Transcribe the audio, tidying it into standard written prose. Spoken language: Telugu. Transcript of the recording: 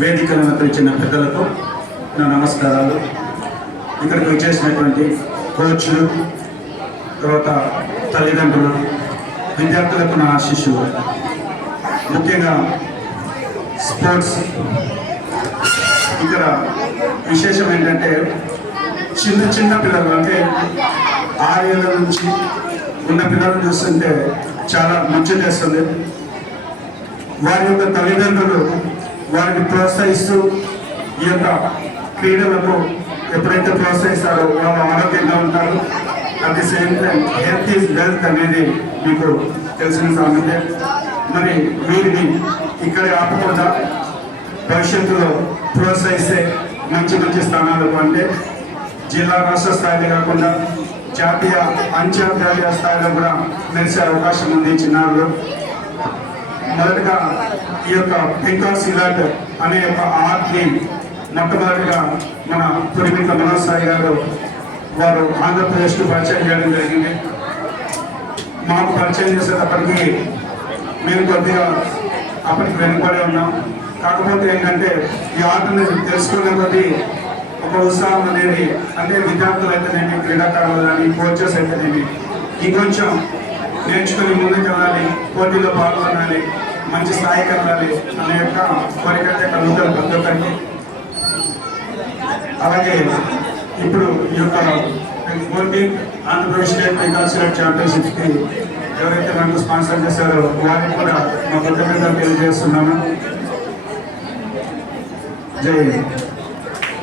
వేదికను అలంకరించిన పెద్దలకు నా నమస్కారాలు. ఇక్కడికి వచ్చేసినటువంటి కోచ్లు, తర్వాత తల్లిదండ్రులు, విద్యార్థులకు నా ఆశీస్సులు. ముఖ్యంగా స్పోర్ట్స్ ఇక్కడ విశేషం ఏంటంటే చిన్న చిన్న పిల్లలు, అంటే 6 ఏళ్ళ నుంచి ఉన్న పిల్లలను చూస్తుంటే చాలా మంచి చేస్తుంది. వారి యొక్క తల్లిదండ్రులు వారిని ప్రోత్సహిస్తూ ఈ యొక్క క్రీడలకు ఎప్పుడైతే ప్రోత్సహిస్తారో వాళ్ళు ఆరోగ్యంగా ఉంటారు. At the same time health is wealth అనేది మీకు తెలిసిన సామెతే. మరి వీరిని ఇక్కడే ఆపకుండా భవిష్యత్తులో ప్రోత్సహిస్తే మంచి మంచి స్థానాలకు, అంటే జిల్లా రాష్ట్ర స్థాయిలో కాకుండా జాతీయ అంతర్జాతీయ స్థాయిలో కూడా మెరిసే అవకాశం ఉంది చిన్నారులు. మొదటగా ఈ యొక్క పింకాస్ ఇలాట్ అనే యొక్క ఆర్ట్ని మొట్టమొదటిగా మన పురిమిట్ల మనోజ్ సాయి గారు వారు ఆంధ్రప్రదేశ్కు పరిచయం చేయడం జరిగింది. మాకు పరిచయం చేసేటప్పటికి మేము కొద్దిగా అప్పటికి వెనుకబడి ఉన్నాం. కాకపోతే ఏంటంటే ఈ ఆటను తెలుసుకునే కొద్దీ ఒక ఉత్సాహం అనేది, అంటే విద్యార్థులు అయితేనేమి, క్రీడాకారులు కానీ, కోచెస్ అయితేనేమి ఇంకొంచెం నేర్చుకుని ముందుకు వెళ్ళాలి, పోటీలో పాల్గొనాలి, మంచి స్థాయికి వెళ్ళాలి అనే యొక్క కోరిక అయితే కలుగుతారు ప్రతి ఒక్కరికి. అలాగే ఇప్పుడు ఈ యొక్క ఆంధ్రప్రదేశ్ స్టేట్ పింకాస్ ఇలాట్ ఛాంపియన్షిప్స్కి ఎవరైతే నాకు స్పాన్సర్ చేశారో వారికి కూడా మా కృతజ్ఞతలు తెలియజేస్తున్నాను. జై హింద్.